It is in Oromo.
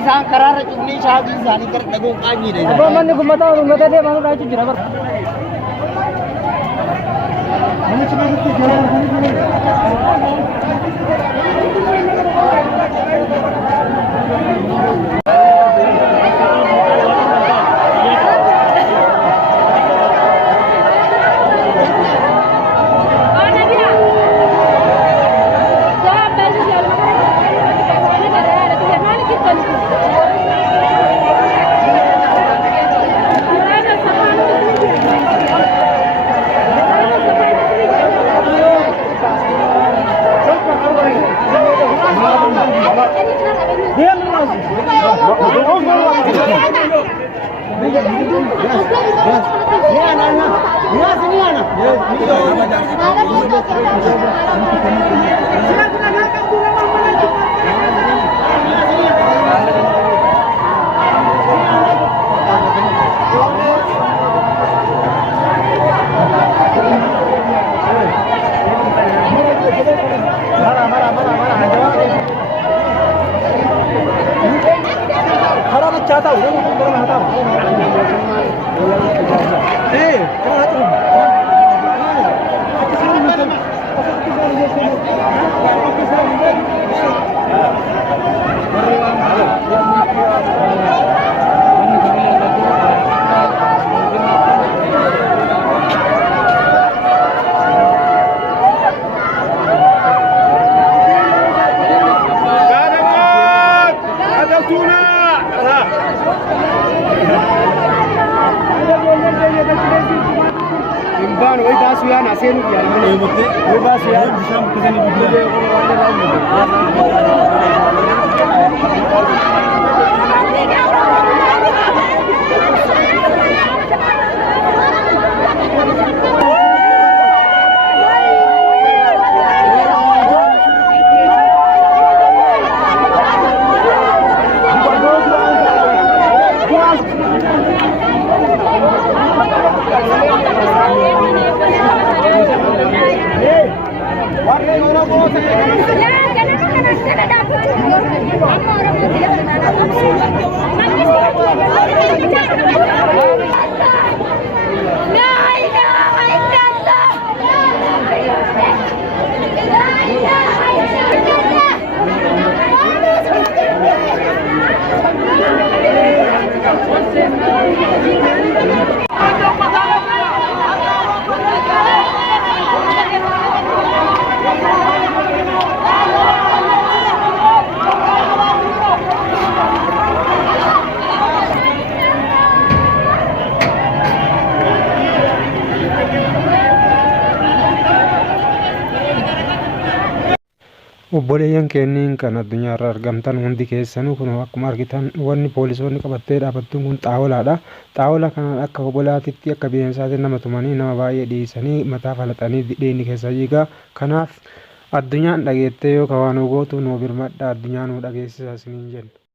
isaan karaarra cufnee shaabii isaanii gara dhagoo qaanyiidha. Abbaan manni kun mataa uummata deemaa dhaachu jira bara. Imban wai da su yana sai nu ya ne mutte wai ba su ya bisham kazani bidiyo ko wanda lamu Obboleeyyan keeniin kan addunyaarra argamtan hundi keessanuu kun akkuma argitan wanni poolisoonni qabattee dhaabattuun kun xaawolaadha. Xaawolaa kanaan akka obolaatitti akka bineensaatti nama tumanii nama baay'ee dhiisanii mataa falaxanii dheeni keessa jigaa. Kanaaf addunyaan dhageettee yoo waan gootu nuu birmadha addunyaan nuu dhageessisa isiniin jenna.